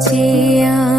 tea.